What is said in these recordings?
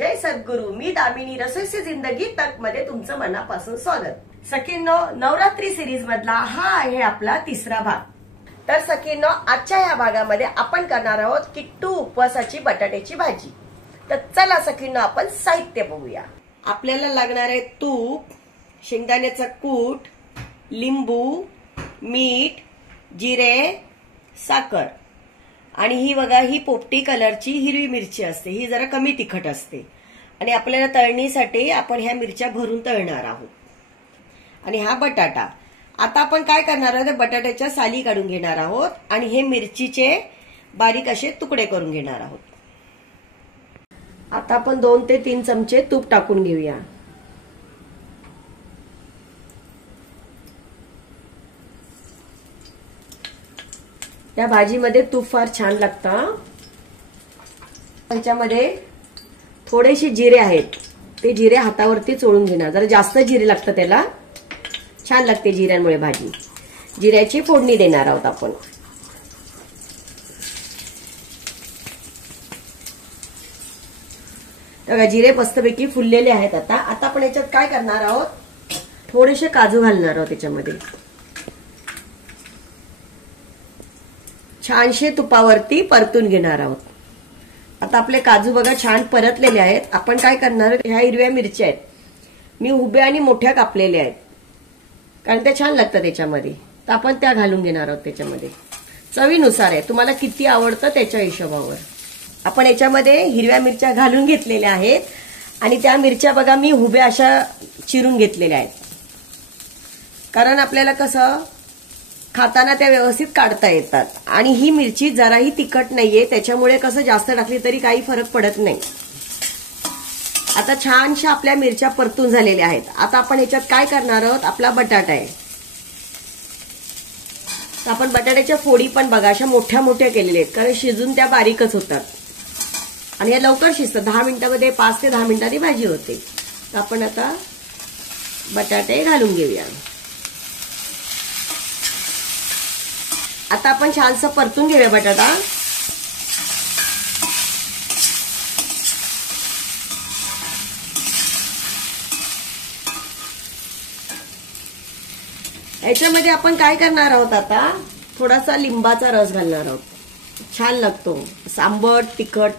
जय सद्गुरु. मी दामिनी रसोई से जिंदगी तक मध्ये तुमचं मनापासून स्वागत. सखींनो, नवरात्री सिरीज मधला हा आहे आपला तिसरा भाग. तर सखींनो, आजच्या या भागामध्ये आपण करणार आहोत किट्टू उपवासाची बटाट्याची भाजी. तर चला सखींनो, आपण साहित्य बघूया. आपल्याला लागणार आहे तूप, शेंगदाण्याचा कूट, लिंबू, मीठ, जिरे, साखर आणि ही बघा, ही पोपटी कलरची हिरवी मिरची असते. ही जरा कमी तिखट असते. आणि आपल्याला तळणीसाठी आपण ह्या मिरच्या भरून तळणार आहोत. आणि हा बटाटा. आता आपण काय करणार आहोत, बटाट्याच्या साली काढून घेणार आहोत आणि हे मिरचीचे बारीक असे तुकडे करून घेणार आहोत. आता आपण 2 ते 3 चमचे तूप टाकून घेऊया. या भाजीमध्ये तूप फार छान लागतं. त्याच्यामध्ये थोडेसे जिरे आहेत, ते जिरे हातावरती चोळून घेणार. जरा जास्त जिरे लागतं, त्याला छान लागते जिऱ्यांमुळे भाजी. जिऱ्याची फोडणी देणार आहोत आपण. बघा, जिरे मस्तपैकी फुललेले आहेत. आता आपण याच्यात काय करणार आहोत, थोडेसे काजू घालणार आहोत त्याच्यामध्ये. छानशे तुपावरती परतून घेणार आहोत. आता आपले काजू बघा छान परतलेले आहेत. आपण काय करणार, ह्या हिरव्या मिरच्या आहेत, मी उभ्या आणि मोठ्या कापलेल्या आहेत, कारण त्या छान लागतात त्याच्यामध्ये. तर आपण त्या घालून घेणार आहोत त्याच्यामध्ये. चवीनुसार आहे, तुम्हाला किती आवडतं त्याच्या हिशोबावर. आपण याच्यामध्ये हिरव्या मिरच्या घालून घेतलेल्या आहेत. आणि त्या मिरच्या बघा मी उभ्या अशा चिरून घेतलेल्या आहेत, कारण आपल्याला कसं खाताना त्या व्यवस्थित काढता येतात. आणि ही मिरची जराही तिखट नाहीये, त्याच्यामुळे कसं जास्त टाकली तरी काही फरक पडत नाही. आता छानशा आपल्या मिरच्या परतून झालेल्या आहेत. आता आपण ह्याच्यात काय करणार आहोत, आपला बटाटा आहे. तर आपण बटाट्याच्या फोडी पण बघा अशा मोठ्या मोठ्या केलेल्या आहेत, कारण शिजून त्या बारीकच होतात आणि हे लवकर शिजतात. 10 मिनिटांमध्ये, 5 ते 10 मिनिटांनी भाजी होते. तर आपण आता बटाटे घालून घेऊया. आता आपण छानसं परतून घेऊया बटाटा. याच्यामध्ये आपण काय करणार आहोत, आता थोडासा लिंबाचा रस घालणार आहोत. छान लागतो, आंबट तिखट.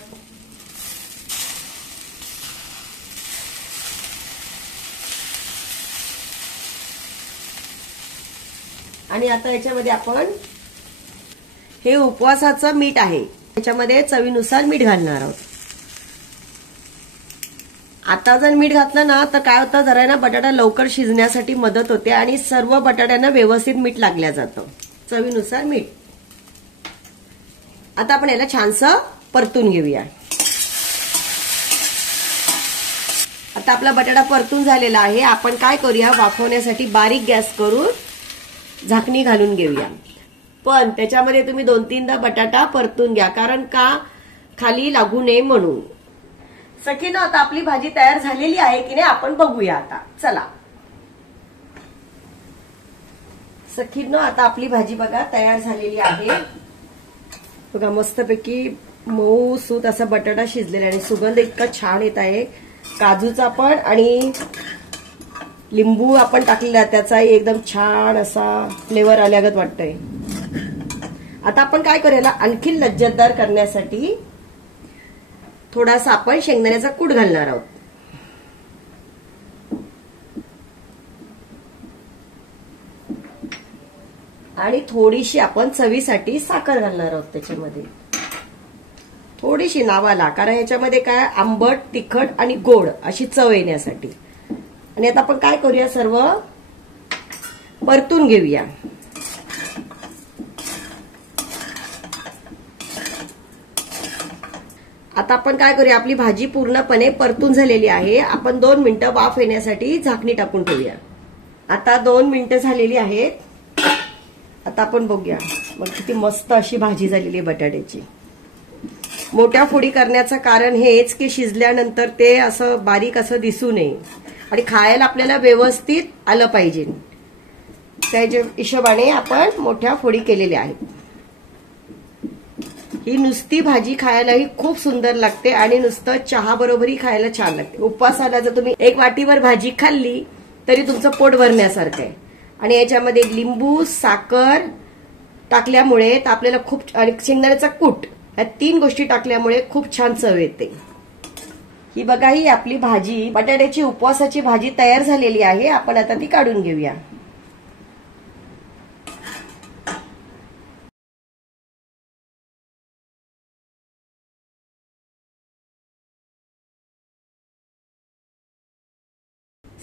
आणि आता याच्यामध्ये आपण हे उपवासाचं मीठ आहे, त्याच्यामध्ये चवीनुसार मीठ घालणार आहोत. आता जर मीठ घातलं ना तर काय होतं, जरा ना बटाटा लवकर शिजण्यासाठी मदत होते आणि सर्व बटाट्यांना व्यवस्थित मीठ लागल्या जातं. चवीनुसार मीठ. आता आपण याला छानसं परतून घेऊया. आता आपला बटाटा परतून झालेला आहे. आपण काय करूया, वाफवण्यासाठी बारीक गॅस करून झाकणी घालून घेऊया. पण त्याच्यामध्ये तुम्ही 2-3दा बटाटा परतून घ्या, कारण का खाली लागू नये म्हणून. सखींनो, आता आपली भाजी तयार झालेली आहे की नाही आपण बघूया. आता चला सखींनो, आता आपली भाजी बघा तयार झालेली आहे. बघा मस्तपैकी मऊ सूत असा बटाटा शिजलेला आहे आणि सुगंध इतका छान येत आहे काजूचा पण, आणि लिंबू आपण टाकलेला त्याचा एकदम छान असा फ्लेवर आल्यागत वाटतंय. आता आपण काय करूया, आणखी लज्जतदार करण्यासाठी थोडासा आपण शेंगदाण्याचा कूट घालणार आहोत. आणि थोडीशी आपण चवीसाठी साखर घालणार आहोत त्याच्यामध्ये, थोडीशी नावाला, कारण याच्यामध्ये काय आंबट तिखट आणि गोड अशी चव येण्यासाठी. आणि आता आपण काय करूया, सर्व परतून घेऊया. आता आपण काय करूया, आपली भाजी पूर्णपणे परतून झालेली आहे. आपण 2 मिनिटं वाफ येण्यासाठी झाकणी टाकून ठेवूया. आता 2 मिनिटं झालेली आहेत. आता आपण बघूया मग किती मस्त अशी भाजी झालेली आहे बटाट्याची. मोठ्या फोडी करण्याचं कारण हेच की शिजल्यानंतर ते असं बारीक असं दिसू नये आणि खायला आपल्याला व्यवस्थित आलं पाहिजे. त्याच्या हिशोबाने आपण मोठ्या फोडी केलेल्या आहेत. ही नुसती भाजी खायलाही खूप सुंदर लागते आणि नुसतं चहा बरोबरही खायला छान लागते. उपवासाला जर तुम्ही एक वाटीवर भाजी खाल्ली तरी तुमचं पोट भरण्यासारखं आहे. आणि याच्यामध्ये लिंबू, साखर टाकल्यामुळे आपल्याला खूप, आणि शेंगदाण्याचा कूट, या 3 गोष्टी टाकल्यामुळे खूप छान चव येते. ही बघा, ही आपली भाजी, बटाट्याची उपवासाची भाजी तयार झालेली आहे. आपण आता ती काढून घेऊया.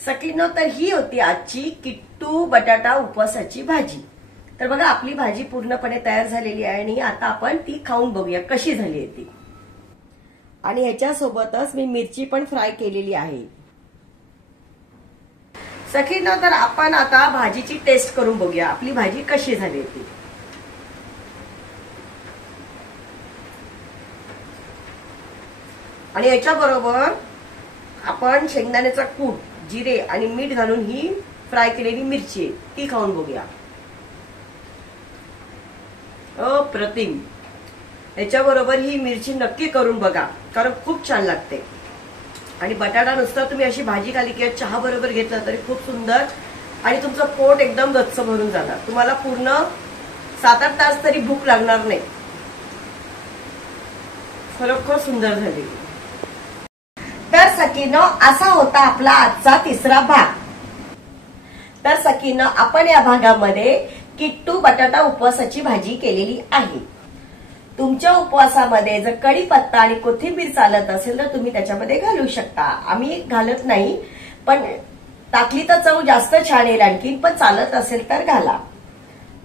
सखींनो, तर ही होती आजची किट्टू बटाटा उपवासाची भाजी. तर बघा, आपली भाजी पूर्णपणे तयार झालेली आहे आणि आता आपण ती खाऊन बघूया कशी झाली आहे ती. आणि ह्याच्यासोबतच मी मिरची पण फ्राय केलेली आहे. सखींनो, तर आपण आता भाजीची टेस्ट करून बघूया आपली भाजी कशी झाली ती. आणि याच्याबरोबर आपण शेंगदाण्याचा कूट, जिरे आणि मीठ घालून ही फ्राय केलेली मिरची ती खाऊन बघूया. अप्रतिम. याच्याबरोबर ही मिरची नक्की करून बघा, कारण खूप छान लागते. आणि बटाटा नुसता तुम्ही अशी भाजी खाली किंवा चहा बरोबर घेतला तरी खूप सुंदर, आणि तुमचं पोट एकदम गच्च भरून जाणार. तुम्हाला पूर्ण 7-8 तास तरी भूक लागणार नाही. खरोखर सुंदर झाली. तर सखींनो, असा होता आपला आजचा तिसरा भाग. तर सखींनो, आपण या भागामध्ये किट्टू बटाटा उपवासाची भाजी केलेली आहे. तुमच्या उपवासामध्ये जर कढीपत्ता आणि कोथिंबीर चालत असेल तर तुम्ही त्याच्यामध्ये घालू शकता. आम्ही घालत नाही, पण टाकली तर चव जास्त छान येईल आणखीन, पण चालत असेल तर घाला.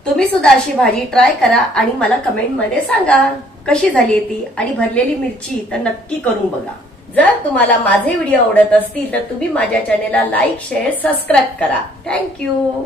तुम्ही सुद्धा अशी भाजी ट्राय करा आणि मला कमेंटमध्ये सांगा कशी झाली ती. आणि भरलेली मिरची तर नक्की करून बघा. जर तुम्हाला माझे व्हिडिओ आवडत असतील तर तुम्ही माझ्या चॅनेलला लाईक, शेअर, सबस्क्राईब करा. थँक्यू.